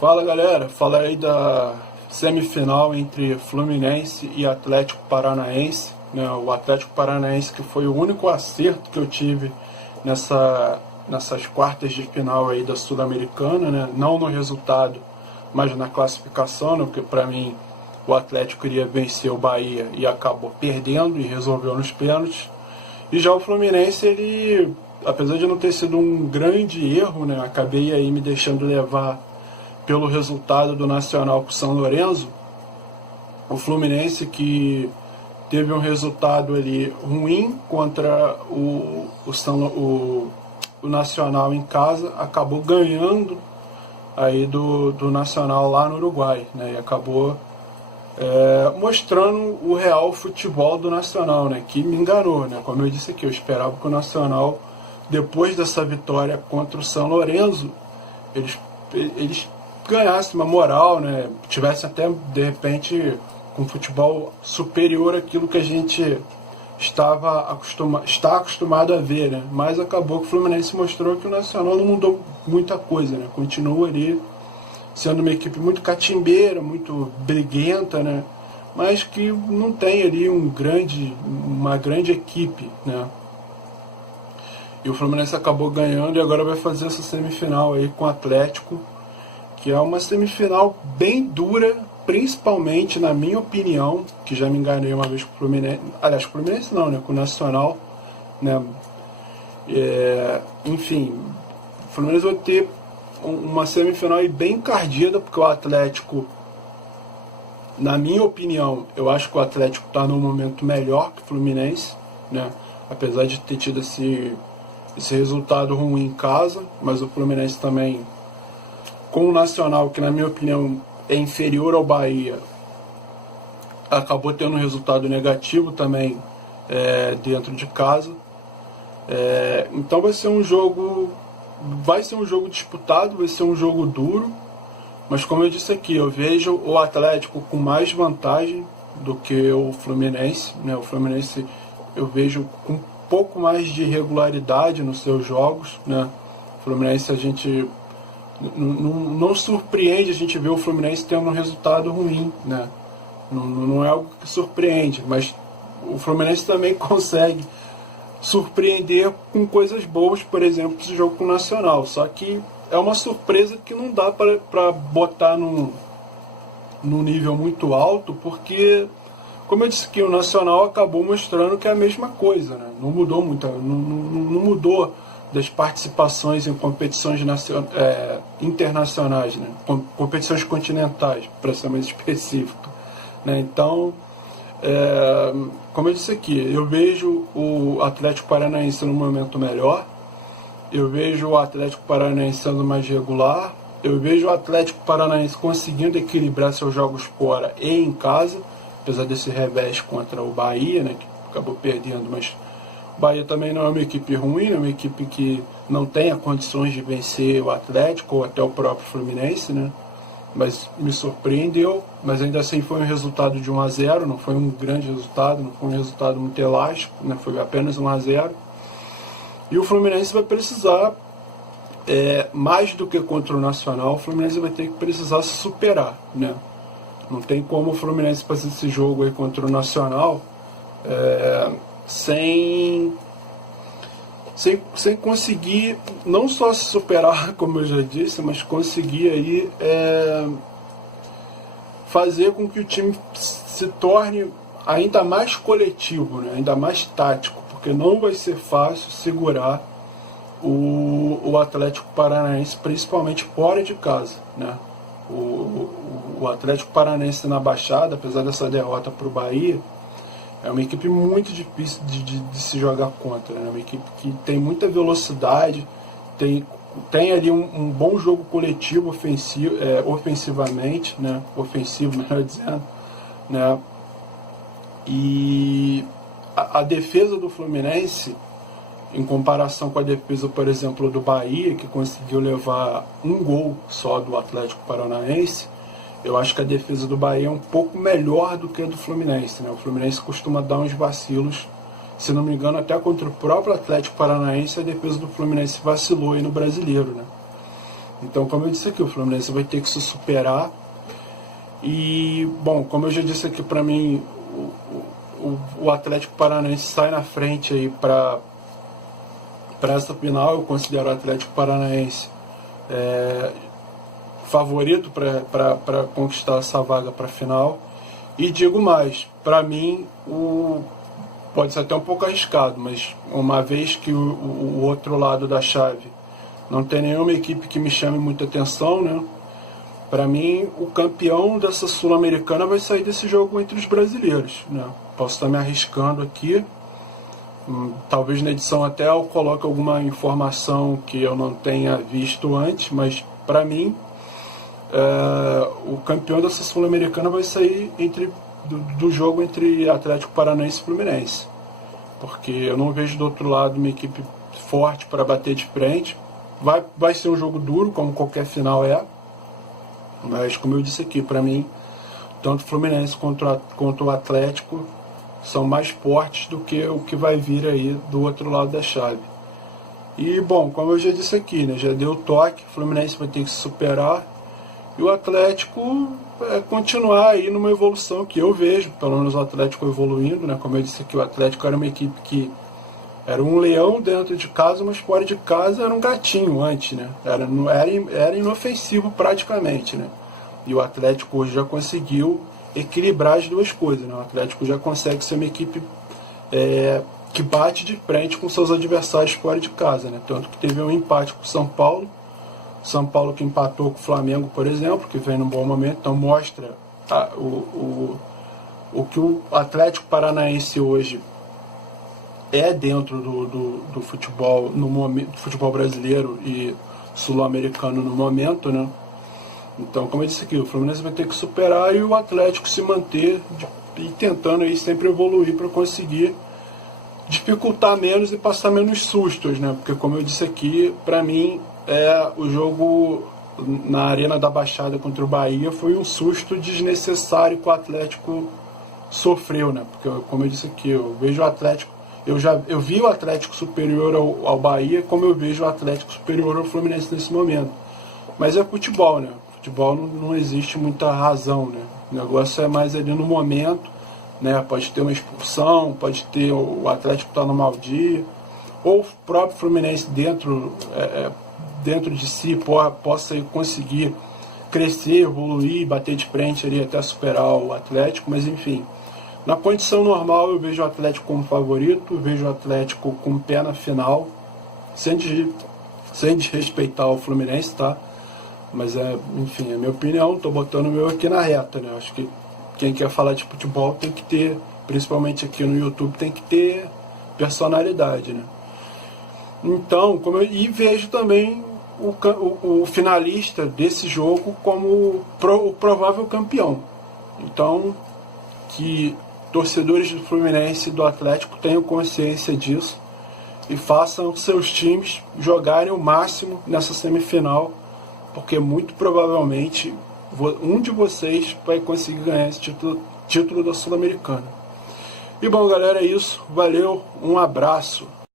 Fala galera, fala aí da semifinal entre Fluminense e Atlético Paranaense, né? O Atlético Paranaense que foi o único acerto que eu tive nessas quartas de final aí da Sul-Americana, né? Não no resultado, mas na classificação, né? Porque para mim o Atlético iria vencer o Bahia e acabou perdendo e resolveu nos pênaltis. E já o Fluminense, ele, apesar de não ter sido um grande erro, né? Acabei aí me deixando levar pelo resultado do Nacional com o São Lourenço. O Fluminense, que teve um resultado ali ruim contra o Nacional em casa, acabou ganhando aí do Nacional lá no Uruguai, né? E acabou mostrando o real futebol do Nacional, né? Que me enganou, né? Como eu disse aqui, eu esperava que o Nacional, depois dessa vitória contra o São Lourenço, eles ganhasse uma moral, né? Tivesse até de repente um futebol superior àquilo que a gente está acostumado a ver, né? Mas acabou que o Fluminense mostrou que o Nacional não mudou muita coisa, né? Continua ali sendo uma equipe muito catimbeira, muito briguenta, né? Mas que não tem ali uma grande equipe, né? E o Fluminense acabou ganhando e agora vai fazer essa semifinal aí com o Atlético, que é uma semifinal bem dura, principalmente na minha opinião, que já me enganei uma vez com o Fluminense, aliás, com o Fluminense não, né, com o Nacional, né, enfim, o Fluminense vai ter uma semifinal aí bem encardida, porque o Atlético, na minha opinião, eu acho que o Atlético está num momento melhor que o Fluminense, né, apesar de ter tido esse resultado ruim em casa, mas o Fluminense também, com o Nacional, que na minha opinião é inferior ao Bahia, acabou tendo um resultado negativo também dentro de casa. Então vai ser um jogo disputado, vai ser um jogo duro, mas como eu disse aqui, eu vejo o Atlético com mais vantagem do que o Fluminense, né? O Fluminense eu vejo com um pouco mais de regularidade nos seus jogos, né? O Fluminense, a gente não surpreende a gente ver o Fluminense tendo um resultado ruim, né? Não é algo que surpreende, mas o Fluminense também consegue surpreender com coisas boas, por exemplo, esse jogo com o Nacional. Só que é uma surpresa que não dá para botar num nível muito alto, porque, como eu disse, que o Nacional acabou mostrando que é a mesma coisa, né? Não mudou muito, não mudou das participações em competições internacionais, né? Competições continentais, para ser mais específico, né? Então, como eu disse aqui, eu vejo o Atlético Paranaense num momento melhor, eu vejo o Atlético Paranaense sendo mais regular, eu vejo o Atlético Paranaense conseguindo equilibrar seus jogos fora e em casa, apesar desse revés contra o Bahia, né, que acabou perdendo, mas o Bahia também não é uma equipe ruim, é uma equipe que não tenha condições de vencer o Atlético ou até o próprio Fluminense, né? Mas me surpreendeu, mas ainda assim foi um resultado de 1-0, não foi um grande resultado, não foi um resultado muito elástico, né? Foi apenas 1-0. E o Fluminense vai precisar, mais do que contra o Nacional, o Fluminense vai ter que precisar se superar, né? Não tem como o Fluminense fazer esse jogo aí contra o Nacional sem conseguir não só se superar, como eu já disse, mas conseguir aí fazer com que o time se torne ainda mais coletivo, né? Ainda mais tático, porque não vai ser fácil segurar o Atlético Paranaense, principalmente fora de casa, né? O Atlético Paranaense na Baixada, apesar dessa derrota para o Bahia, é uma equipe muito difícil de se jogar contra, né? É uma equipe que tem muita velocidade, tem ali um bom jogo coletivo ofensivamente, né? Ofensivo, melhor dizendo, né? E a defesa do Fluminense, em comparação com a defesa, por exemplo, do Bahia, que conseguiu levar um gol só do Atlético Paranaense, eu acho que a defesa do Bahia é um pouco melhor do que a do Fluminense, né? O Fluminense costuma dar uns vacilos, se não me engano, até contra o próprio Atlético Paranaense, a defesa do Fluminense vacilou aí no Brasileiro, né? Então, como eu disse aqui, o Fluminense vai ter que se superar. E, bom, como eu já disse aqui, para mim, o Atlético Paranaense sai na frente aí para essa final. Eu considero o Atlético Paranaense favorito para conquistar essa vaga para a final. E digo mais, para mim, pode ser até um pouco arriscado, mas uma vez que o outro lado da chave não tem nenhuma equipe que me chame muita atenção, né? Para mim, o campeão dessa Sul-Americana vai sair desse jogo entre os brasileiros, né? Posso estar me arriscando aqui, talvez na edição até eu coloque alguma informação que eu não tenha visto antes, mas para mim, o campeão dessa Sul-Americana vai sair do jogo entre Atlético Paranaense e Fluminense, porque eu não vejo do outro lado uma equipe forte para bater de frente. Vai ser um jogo duro, como qualquer final mas como eu disse aqui, para mim, tanto o Fluminense quanto o Atlético são mais fortes do que o que vai vir aí do outro lado da chave. E, bom, como eu já disse aqui, né, já deu toque, o Fluminense vai ter que se superar, e o Atlético continuar aí numa evolução que eu vejo, pelo menos o Atlético evoluindo, né? Como eu disse aqui, o Atlético era uma equipe que era um leão dentro de casa, mas fora de casa era um gatinho antes, né? Era inofensivo praticamente, né? E o Atlético hoje já conseguiu equilibrar as duas coisas, né? O Atlético já consegue ser uma equipe que bate de frente com seus adversários fora de casa, né? Tanto que teve um empate com o São Paulo que empatou com o Flamengo, por exemplo, que vem num bom momento, então mostra o que o Atlético Paranaense hoje dentro do futebol, no momento, do futebol brasileiro e sul-americano no momento, né? Então, como eu disse aqui, o Fluminense vai ter que superar e o Atlético se manter e tentando aí sempre evoluir para conseguir dificultar menos e passar menos sustos, né? Porque, como eu disse aqui, para mim o jogo na Arena da Baixada contra o Bahia foi um susto desnecessário que o Atlético sofreu, né? Porque, como eu disse aqui, eu vejo o Atlético, eu vi o Atlético superior ao Bahia, como eu vejo o Atlético superior ao Fluminense nesse momento. Mas é futebol, né? Futebol não existe muita razão, né? O negócio é mais ali no momento, né? Pode ter uma expulsão, pode ter o Atlético estar no mau dia, ou o próprio Fluminense dentro de si possa conseguir crescer, evoluir, bater de frente ali até superar o Atlético, mas enfim. Na condição normal eu vejo o Atlético como favorito, eu vejo o Atlético com o pé na final, sem desrespeitar o Fluminense, tá? Mas enfim, é a minha opinião, estou botando o meu aqui na reta, né? Acho que quem quer falar de futebol tem que ter, principalmente aqui no YouTube, tem que ter personalidade, né? Então, e vejo também o finalista desse jogo como o provável campeão. Então, que torcedores do Fluminense e do Atlético tenham consciência disso e façam seus times jogarem o máximo nessa semifinal, porque muito provavelmente um de vocês vai conseguir ganhar esse título da Sul-Americana. E bom, galera, é isso. Valeu, um abraço.